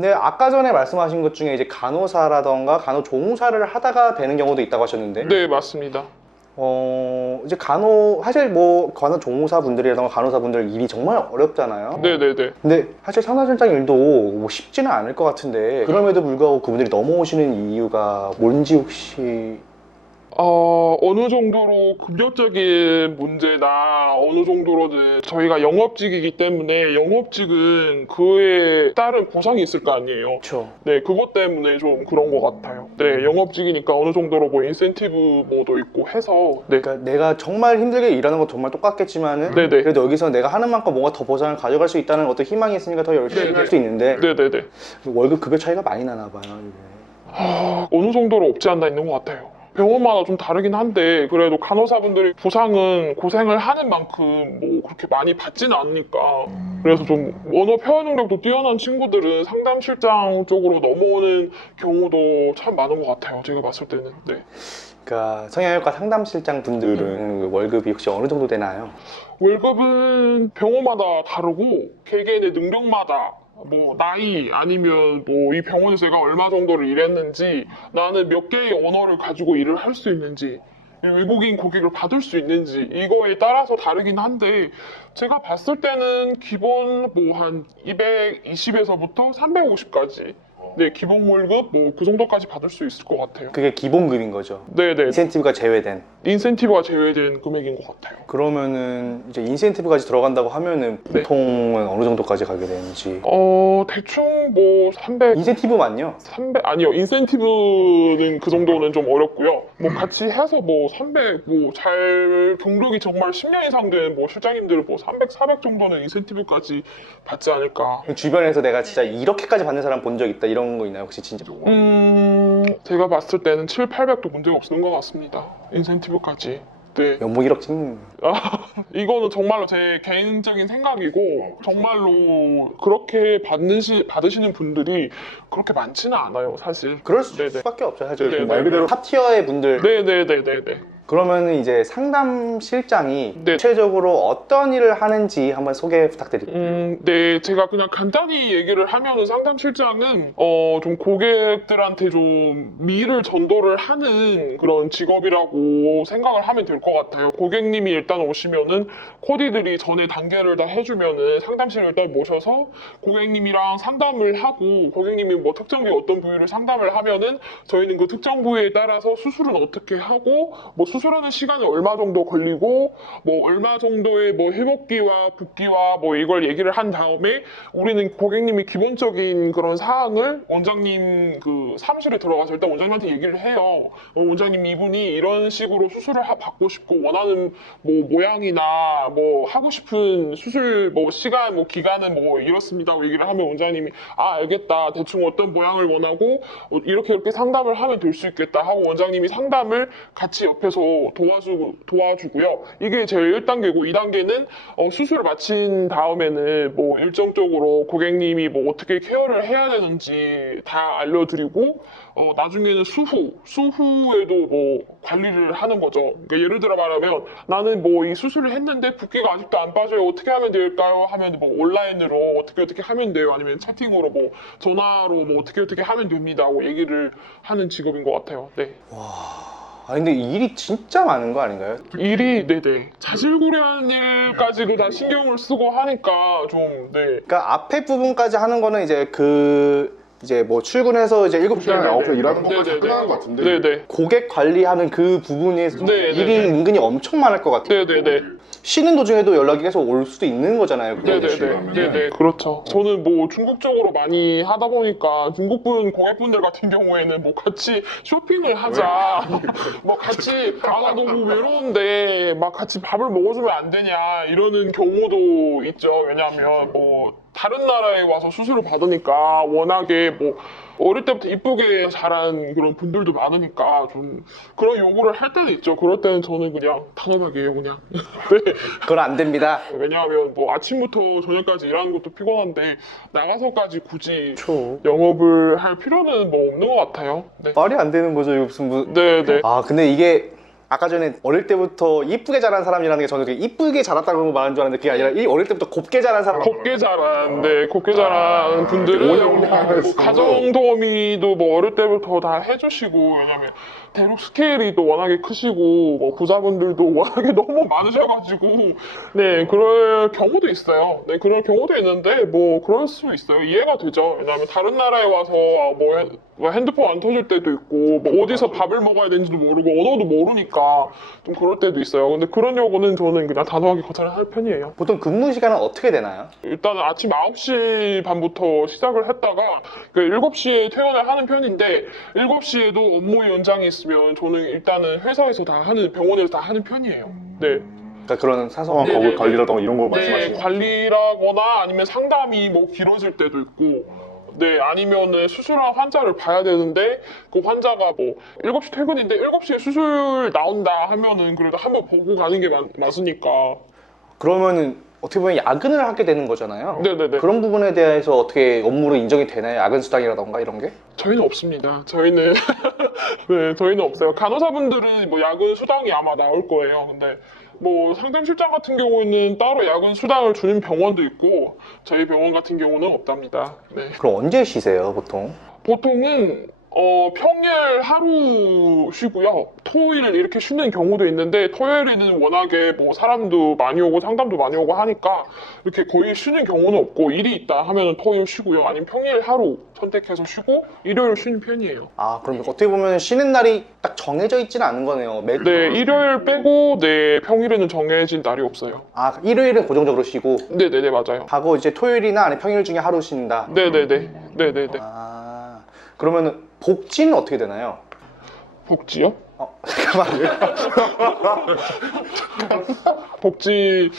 근데 아까 전에 말씀하신 것 중에 이제 간호사라던가 간호조무사를 하다가 되는 경우도 있다고 하셨는데 네, 맞습니다. 이제 사실 뭐 간호조무사분들이라던가 간호사분들 일이 정말 어렵잖아요. 네네네. 근데 사실 상담실장 일도 뭐 쉽지는 않을 것 같은데 그럼에도 불구하고 그분들이 넘어오시는 이유가 뭔지 혹시 어느 정도로 금전적인 문제나 어느 정도로는 저희가 영업직이기 때문에 영업직은 그에 따른 보상이 있을 거 아니에요. 그렇죠. 네, 그것 때문에 좀 그런 것 같아요. 네, 영업직이니까 어느 정도로 뭐 인센티브 뭐도 있고 해서 네. 그러니까 내가 정말 힘들게 일하는 건 정말 똑같겠지만은 네네. 그래도 여기서 내가 하는 만큼 뭔가 더 보상을 가져갈 수 있다는 어떤 희망이 있으니까 더 열심히 네네. 할 수 있는데 네네네. 월급 급여 차이가 많이 나나 봐요. 이게. 어느 정도로 없지 않나 있는 것 같아요. 병원마다 좀 다르긴 한데 그래도 간호사분들이 보상은 고생을 하는 만큼 뭐 그렇게 많이 받지는 않으니까 그래서 좀 언어 표현 능력도 뛰어난 친구들은 상담실장 쪽으로 넘어오는 경우도 참 많은 것 같아요. 제가 봤을 때는. 네. 그러니까 성형외과 상담실장 분들은 월급이 혹시 어느 정도 되나요? 월급은 병원마다 다르고 개개인의 능력마다 뭐 나이 아니면 뭐 이 병원에서 내가 얼마 정도를 일했는지 나는 몇 개의 언어를 가지고 일을 할 수 있는지 외국인 고객을 받을 수 있는지 이거에 따라서 다르긴 한데 제가 봤을 때는 기본 뭐 한 220에서부터 350까지 네 기본 월급 뭐 그 정도까지 받을 수 있을 것 같아요. 그게 기본급인 거죠. 네네. 인센티브가 제외된. 인센티브가 제외된 금액인 것 같아요. 그러면은 이제 인센티브까지 들어간다고 하면은 네. 보통은 어느 정도까지 가게 되는지. 대충 뭐 300, 인센티브만요. 아니요. 인센티브는 그 정도는 좀 어렵고요. 뭐 같이 해서 뭐 300, 뭐 잘 경력이 정말 10년 이상 된 뭐 실장님들은 뭐 300, 400 정도는 인센티브까지 받지 않을까. 주변에서 내가 진짜 이렇게까지 받는 사람 본 적 있다 이런 거 있나요 혹시 진짜? 제가 봤을 때는 7, 800도 문제가 없는 것 같습니다. 인센티브까지. 네. 연봉 1억 찍는. 이거는 정말로 제 개인적인 생각이고 정말로 그렇게 받으시는 분들이 그렇게 많지는 않아요, 사실. 그럴 네네. 수밖에 없죠 사실. 네네. 말 그대로 탑 티어의 분들. 네네네네네. 그러면 이제 상담실장이 네. 구체적으로 어떤 일을 하는지 한번 소개 부탁드릴게요. 네, 제가 그냥 간단히 얘기를 하면은 상담실장은 좀 고객들한테 좀 미를 전도를 하는 그런 직업이라고 생각을 하면 될 것 같아요. 고객님이 일단 오시면은 코디들이 전에 단계를 다 해주면은 상담실을 일단 모셔서 고객님이랑 상담을 하고 고객님이 뭐 특정 부위 어떤 부위를 상담을 하면은 저희는 그 특정 부위에 따라서 수술은 어떻게 하고 뭐 수술하는 시간이 얼마 정도 걸리고 뭐 얼마 정도의 뭐 회복기와 붓기와 뭐 이걸 얘기를 한 다음에 우리는 고객님이 기본적인 그런 사항을 원장님 그 사무실에 들어가서 일단 원장님한테 얘기를 해요. 원장님 이분이 이런 식으로 수술을 받고 싶고 원하는 뭐 모양이나 뭐 하고 싶은 수술 뭐 시간 뭐 기간은 뭐 이렇습니다. 얘기를 하면 원장님이 알겠다. 대충 어떤 모양을 원하고 이렇게 상담을 하면 될 수 있겠다 하고 원장님이 상담을 같이 옆에서 도와주고요. 이게 제 1단계고 2단계는 수술을 마친 다음에는 뭐 일정적으로 고객님이 뭐 어떻게 케어를 해야 되는지 다 알려드리고 나중에는 수후에도 뭐 관리를 하는 거죠. 그러니까 예를 들어 말하면 나는 뭐 이 수술을 했는데 붓기가 아직도 안 빠져요. 어떻게 하면 될까요? 하면 뭐 온라인으로 어떻게 하면 돼요? 아니면 채팅으로 뭐 전화로 뭐 어떻게 하면 됩니다. 하고 얘기를 하는 직업인 것 같아요. 네. 근데 일이 진짜 많은 거 아닌가요? 일이 네네 자질구레한 일까지도 다 신경을 쓰고 하니까 좀 네. 그러니까 앞에 부분까지 하는 거는 이제 뭐 출근해서 이제 7시간, 9시에 일하는 것까지 네네네. 끝나는 것 같은데 네네. 고객 관리하는 그 부분에 네네네. 일이 은근히 엄청 많을 것 같아요. 네네네. 쉬는 도중에도 연락이 계속 올 수도 있는 거잖아요. 네네. 그렇죠. 저는 뭐 중국 쪽으로 많이 하다 보니까 중국분 고객분들 같은 경우에는 뭐 같이 쇼핑을 하자, 뭐 같이 너무 외로운데 막 같이 밥을 먹어주면 안 되냐 이러는 경우도 있죠. 왜냐하면 뭐 다른 나라에 와서 수술을 받으니까 워낙에 뭐 어릴 때부터 이쁘게 자란 그런 분들도 많으니까 좀 그런 요구를 할 때는 있죠. 그럴 때는 저는 그냥 당연하게 해요, 그냥. 네. 그건 안 됩니다. 왜냐하면 뭐 아침부터 저녁까지 일하는 것도 피곤한데 나가서까지 굳이 그렇죠. 영업을 할 필요는 뭐 없는 것 같아요. 네. 말이 안 되는 거죠. 이거 무슨 네네. 근데 이게 아까 전에 어릴 때부터 이쁘게 자란 사람이라는 게 저는 그게 이쁘게 자랐다고 말하는 줄 알았는데 그게 아니라 이 어릴 때부터 곱게 자란 사람. 곱게 자란, 네, 곱게 자란 분들은 뭐 가정 도우미도 뭐 어릴 때부터 다 해주시고, 왜냐면 대륙 스케일이 또 워낙에 크시고, 뭐 부자분들도 워낙에 너무 많으셔가지고, 네, 그럴 경우도 있어요. 네, 그럴 경우도 있는데, 뭐, 그럴 수 있어요. 이해가 되죠. 왜냐면 다른 나라에 와서 뭐 핸드폰 안 터질 때도 있고, 뭐 어디서 밥을 먹어야 되는지도 모르고, 언어도 모르니까 좀 그럴 때도 있어요. 근데 그런 경우는 저는 그냥 단호하게 거절을 할 편이에요. 보통 근무 시간은 어떻게 되나요? 일단은 아침 9시 반부터 시작을 했다가 7시에 퇴원을 하는 편인데 7시에도 업무 연장이 있으면 저는 일단은 회사에서 다 하는, 병원에서 다 하는 편이에요. 네. 그러니까 그런 사소한 네, 거울 네, 관리라던가 이런 거 네, 말씀하시는 거죠? 관리라거나 아니면 상담이 뭐 길어질 때도 있고, 네, 아니면은 수술한 환자를 봐야 되는데, 그 환자가 뭐, 7시 퇴근인데, 7시에 수술 나온다 하면은, 그래도 한번 보고 가는 게 맞으니까. 그러면은 어떻게 보면 야근을 하게 되는 거잖아요. 네네네. 그런 부분에 대해서 어떻게 업무로 인정이 되나요? 야근 수당이라던가 이런 게? 저희는 없습니다. 저희는, 네, 저희는 없어요. 간호사분들은 뭐 야근 수당이 아마 나올 거예요. 근데, 뭐 상담실장 같은 경우는 따로 야근 수당을 주는 병원도 있고 저희 병원 같은 경우는 없답니다. 네. 그럼 언제 쉬세요, 보통? 보통은 평일 하루 쉬고요. 토요일을 이렇게 쉬는 경우도 있는데 토요일에는 워낙에 뭐 사람도 많이 오고 상담도 많이 오고 하니까 이렇게 거의 쉬는 경우는 없고 일이 있다 하면 토요일 쉬고요. 아니면 평일 하루 선택해서 쉬고 일요일 쉬는 편이에요. 아, 그럼 어떻게 보면 쉬는 날이 딱 정해져 있지는 않은 거네요. 네, 일요일 빼고 네, 평일에는 정해진 날이 없어요. 아, 일요일은 고정적으로 쉬고 네네네, 맞아요. 하고 이제 토요일이나 아니면 평일 중에 하루 쉰다. 네네네. 네네네. 아, 그러면은 복지는 어떻게 되나요? 복지요? 잠깐만요. 복지는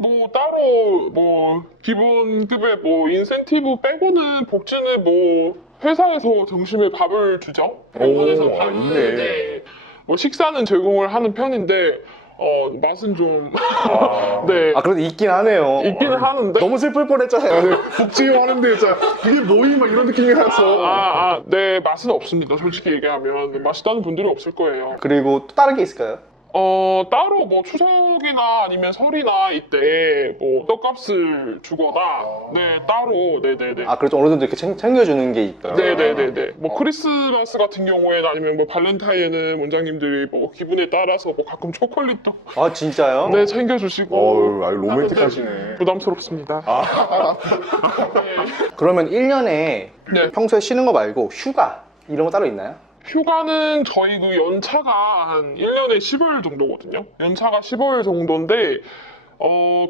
뭐 따로 뭐 기본급의 뭐 인센티브 빼고는 복지는 뭐 회사에서 점심에 밥을 주죠. 병원에서 오, 밥을 있네. 네. 뭐 식사는 제공을 하는 편인데 맛은 좀 네. 아, 그래도 있긴 하네요. 있기는 하는데 너무 슬플 뻔했잖아요. 복지요 하는데 진짜 그게 뭐임 막 이런 느낌이라서 네, 맛은 없습니다. 솔직히 얘기하면 맛있다는 분들이 없을 거예요. 그리고 또 다른 게 있을까요? 따로 뭐 추석이나 아니면 설이나 이때 뭐 떡값을 주거나 네, 따로 네네네. 아, 그래도 어느 정도 이렇게 챙겨주는 게 있다. 네네네네. 뭐 크리스마스 같은 경우에는 아니면 뭐 발렌타인은 원장님들이 뭐 기분에 따라서 뭐 가끔 초콜릿도 아, 진짜요? 네 챙겨주시고 어우 아주 로맨틱하시네. 부담스럽습니다. 그러면 1년에 네. 평소에 쉬는 거 말고 휴가 이런 거 따로 있나요? 휴가는 저희 그 연차가 한 1년에 15일 정도거든요. 연차가 15일 정도인데,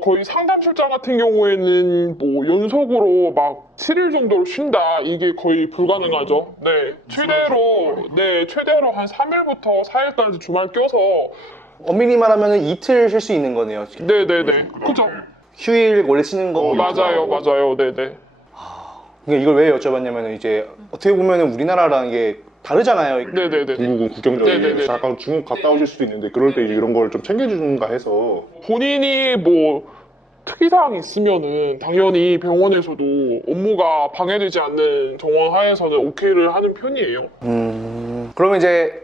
거의 상담실장 같은 경우에는 뭐 연속으로 막 7일 정도로 쉰다. 이게 거의 불가능하죠. 네. 최대로 한 3일부터 4일까지 주말 껴서, 엄밀히 말하면 이틀 쉴 수 있는 거네요. 네네네. 그죠? 휴일 원래 쉬는 거. 맞아요. 네네. 그러니까 이걸 왜 여쭤봤냐면 이제 어떻게 보면 우리나라랑 이게 다르잖아요. 네네네. 중국은 국경적이 네네네. 잠깐 중국 갔다 오실 수도 있는데 그럴 때 이제 이런 걸 좀 챙겨주는가 해서 본인이 뭐 특이사항이 있으면은 당연히 병원에서도 업무가 방해되지 않는 정황 하에서는 오케이를 하는 편이에요. 그러면 이제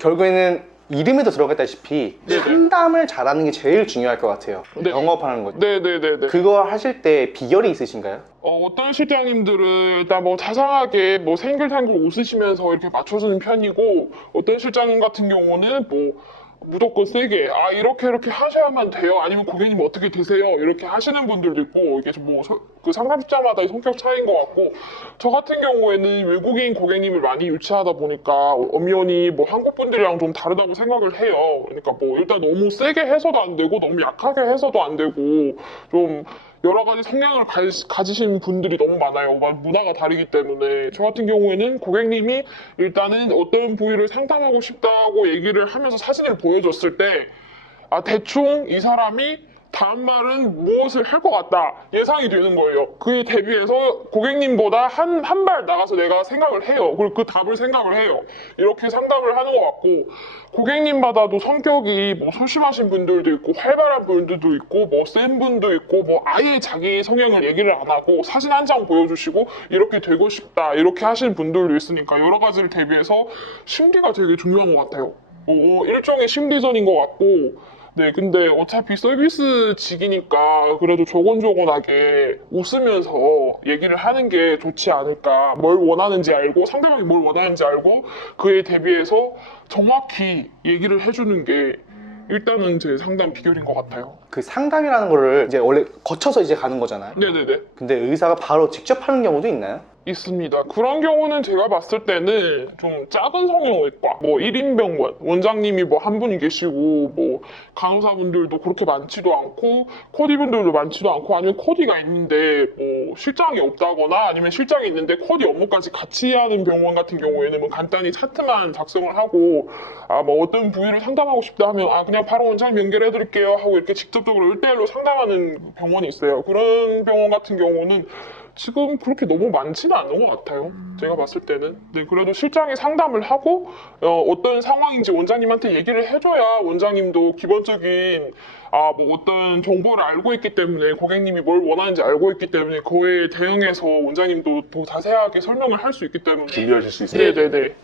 결국에는 이름에도 들어갔다시피 네네. 상담을 잘하는 게 제일 중요할 것 같아요. 네. 영업하는 거. 네네네네. 그거 하실 때 비결이 있으신가요? 어떤 실장님들은 일단 뭐 자상하게 뭐 생글생글 웃으시면서 이렇게 맞춰주는 편이고 어떤 실장님 같은 경우는 뭐 무조건 세게 이렇게 하셔야만 돼요. 아니면 고객님 어떻게 드세요? 이렇게 하시는 분들도 있고 이게 뭐 그 상담자마다의 성격 차이인 것 같고 저 같은 경우에는 외국인 고객님을 많이 유치하다 보니까 엄연히 뭐 한국 분들이랑 좀 다르다고 생각을 해요. 그러니까 뭐 일단 너무 세게 해서도 안 되고 너무 약하게 해서도 안 되고 좀 여러 가지 성향을 가지신 분들이 너무 많아요. 문화가 다르기 때문에. 저 같은 경우에는 고객님이 일단은 어떤 부위를 상담하고 싶다고 얘기를 하면서 사진을 보여줬을 때, 대충 이 사람이 다음 말은 무엇을 할 것 같다. 예상이 되는 거예요. 그에 대비해서 고객님보다 한 발 나가서 내가 생각을 해요. 그리고 그 답을 생각을 해요. 이렇게 상담을 하는 것 같고, 고객님마다도 성격이 뭐 소심하신 분들도 있고, 활발한 분들도 있고, 뭐 센 분도 있고, 뭐 아예 자기 성향을 얘기를 안 하고, 사진 한 장 보여주시고, 이렇게 되고 싶다. 이렇게 하시는 분들도 있으니까, 여러 가지를 대비해서 심리가 되게 중요한 것 같아요. 일종의 심리전인 것 같고, 네, 근데 어차피 서비스직이니까 그래도 조곤조곤하게 웃으면서 얘기를 하는 게 좋지 않을까. 뭘 원하는지 알고, 상대방이 뭘 원하는지 알고, 그에 대비해서 정확히 얘기를 해주는 게 일단은 제 상담 비결인 것 같아요. 그 상담이라는 거를 이제 원래 거쳐서 이제 가는 거잖아요. 네네네. 근데 의사가 바로 직접 하는 경우도 있나요? 있습니다. 그런 경우는 제가 봤을 때는 좀 작은 성형외과, 뭐 1인 병원, 원장님이 뭐 한 분이 계시고, 뭐 간호사분들도 그렇게 많지도 않고, 코디분들도 많지도 않고, 아니면 코디가 있는데 뭐 실장이 없다거나, 아니면 실장이 있는데 코디 업무까지 같이 하는 병원 같은 경우에는 뭐 간단히 차트만 작성을 하고, 뭐 어떤 부위를 상담하고 싶다 하면, 그냥 바로 원장님 연결해 드릴게요 하고 이렇게 직접적으로 1대1로 상담하는 병원이 있어요. 그런 병원 같은 경우는 지금 그렇게 너무 많지는 않은 것 같아요. 제가 봤을 때는. 네, 그래도 실장이 상담을 하고 어떤 상황인지 원장님한테 얘기를 해줘야 원장님도 기본적인 뭐 어떤 정보를 알고 있기 때문에 고객님이 뭘 원하는지 알고 있기 때문에 그에 대응해서 원장님도 더 자세하게 설명을 할 수 있기 때문에 준비하실 수 있어요. 네네네.